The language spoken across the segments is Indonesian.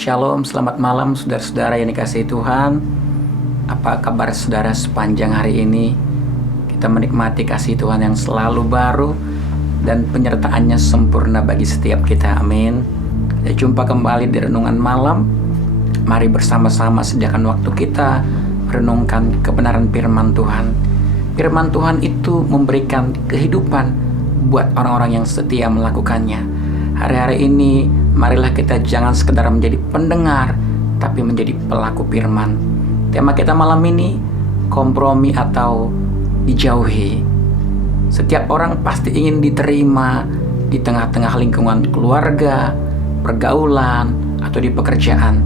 Shalom, selamat malam saudara-saudara yang dikasihi Tuhan. Apa kabar saudara sepanjang hari ini? Kita menikmati kasih Tuhan yang selalu baru dan penyertaannya sempurna bagi setiap kita. Amin. Kita jumpa kembali di Renungan Malam. Mari bersama-sama sediakan waktu kita merenungkan kebenaran firman Tuhan. Firman Tuhan itu memberikan kehidupan buat orang-orang yang setia melakukannya. Hari-hari ini marilah kita jangan sekedar menjadi pendengar, tapi menjadi pelaku firman. Tema kita malam ini, kompromi atau dijauhi. Setiap orang pasti ingin diterima di tengah-tengah lingkungan keluarga, pergaulan, atau di pekerjaan.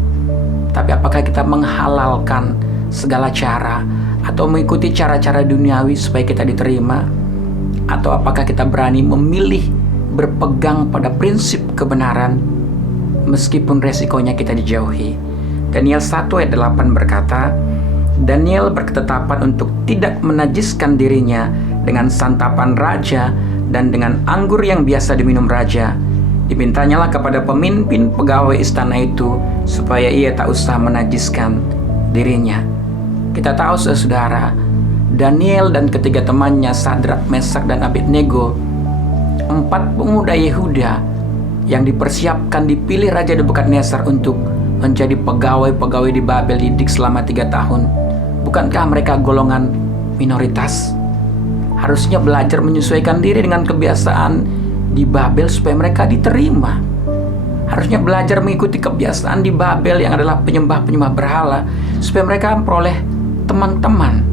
Tapi apakah kita menghalalkan segala cara atau mengikuti cara-cara duniawi supaya kita diterima? Atau apakah kita berani memilih berpegang pada prinsip kebenaran meskipun resikonya kita dijauhi? Daniel 1 ayat 8 berkata, Daniel berketetapan untuk tidak menajiskan dirinya dengan santapan raja dan dengan anggur yang biasa diminum raja. Dimintanyalah kepada pemimpin pegawai istana itu supaya ia tak usah menajiskan dirinya. Kita tahu saudara, Daniel dan ketiga temannya Sadrak, Mesak, dan Abednego, 4 pemuda Yehuda yang dipersiapkan dipilih Raja Nebukadnezar untuk menjadi pegawai-pegawai di Babel didik selama 3 tahun. Bukankah mereka golongan minoritas? Harusnya belajar menyesuaikan diri dengan kebiasaan di Babel supaya mereka diterima. Harusnya belajar mengikuti kebiasaan di Babel yang adalah penyembah-penyembah berhala supaya mereka memperoleh teman-teman.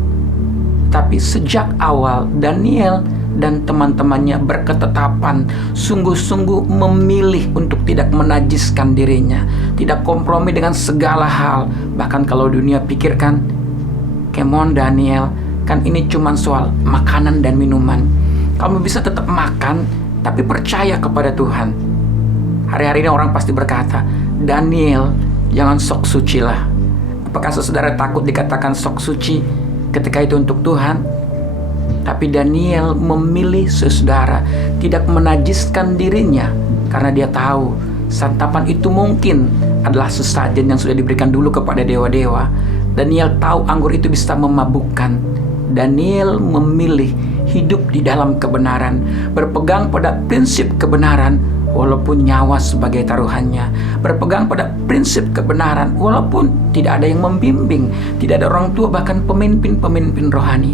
Tapi sejak awal Daniel dan teman-temannya berketetapan sungguh-sungguh memilih untuk tidak menajiskan dirinya, tidak kompromi dengan segala hal. Bahkan kalau dunia pikirkan, come on Daniel, kan ini cuma soal makanan dan minuman. Kamu bisa tetap makan, tapi percaya kepada Tuhan. Hari-hari ini orang pasti berkata, Daniel, jangan sok suci lah. Apakah saudara takut dikatakan sok suci ketika itu untuk Tuhan? Tapi Daniel memilih saudara tidak menajiskan dirinya karena dia tahu santapan itu mungkin adalah sesajen yang sudah diberikan dulu kepada dewa-dewa. Daniel tahu anggur itu bisa memabukkan. Daniel memilih hidup di dalam kebenaran, berpegang pada prinsip kebenaran walaupun nyawa sebagai taruhannya, berpegang pada prinsip kebenaran walaupun tidak ada yang membimbing, tidak ada orang tua, bahkan pemimpin-pemimpin rohani.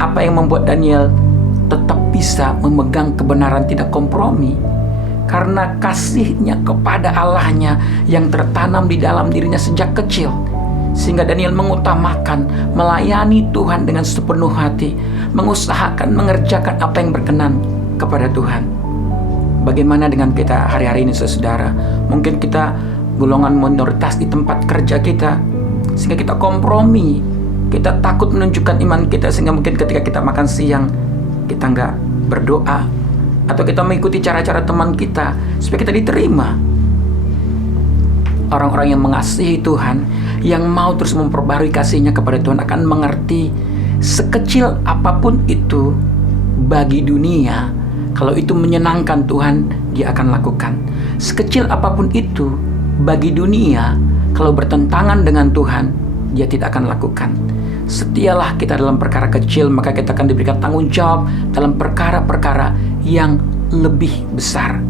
Apa yang membuat Daniel tetap bisa memegang kebenaran, tidak kompromi? Karena kasihnya kepada Allahnya yang tertanam di dalam dirinya sejak kecil. Sehingga Daniel mengutamakan melayani Tuhan dengan sepenuh hati, mengusahakan mengerjakan apa yang berkenan kepada Tuhan. Bagaimana dengan kita hari-hari ini saudara? Mungkin kita golongan minoritas di tempat kerja kita, sehingga kita kompromi. Kita takut menunjukkan iman kita, sehingga mungkin ketika kita makan siang kita nggak berdoa, atau kita mengikuti cara-cara teman kita supaya kita diterima. Orang-orang yang mengasihi Tuhan, yang mau terus memperbarui kasihnya kepada Tuhan, akan mengerti sekecil apapun itu bagi dunia, kalau itu menyenangkan Tuhan, dia akan lakukan. Sekecil apapun itu bagi dunia, kalau bertentangan dengan Tuhan, dia tidak akan lakukan. Setialah kita dalam perkara kecil, maka kita akan diberikan tanggung jawab dalam perkara-perkara yang lebih besar.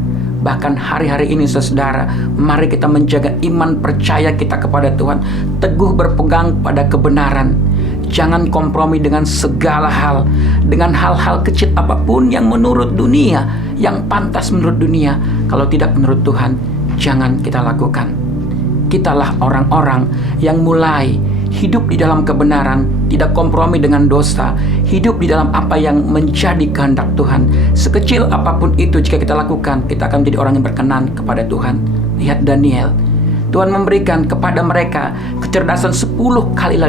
Bahkan hari-hari ini saudara, mari kita menjaga iman percaya kita kepada Tuhan, teguh berpegang pada kebenaran. Jangan kompromi dengan segala hal, dengan hal-hal kecil apapun yang menurut dunia, yang pantas menurut dunia. Kalau tidak menurut Tuhan, jangan kita lakukan. Kitalah orang-orang yang mulai hidup di dalam kebenaran, tidak kompromi dengan dosa, hidup di dalam apa yang menjadi kehendak Tuhan. Sekecil apapun itu jika kita lakukan, kita akan menjadi orang yang berkenan kepada Tuhan. Lihat Daniel, Tuhan memberikan kepada mereka kecerdasan 10 kali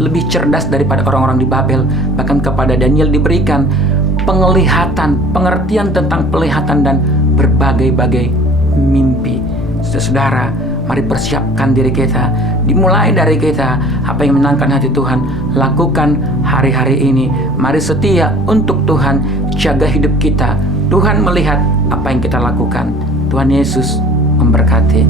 lebih cerdas daripada orang-orang di Babel. Bahkan kepada Daniel diberikan penglihatan, pengertian tentang penglihatan dan berbagai-bagai mimpi. Saudara, mari persiapkan diri kita, dimulai dari kita. Apa yang menyenangkan hati Tuhan, lakukan hari-hari ini. Mari setia untuk Tuhan, jaga hidup kita. Tuhan melihat apa yang kita lakukan. Tuhan Yesus memberkati.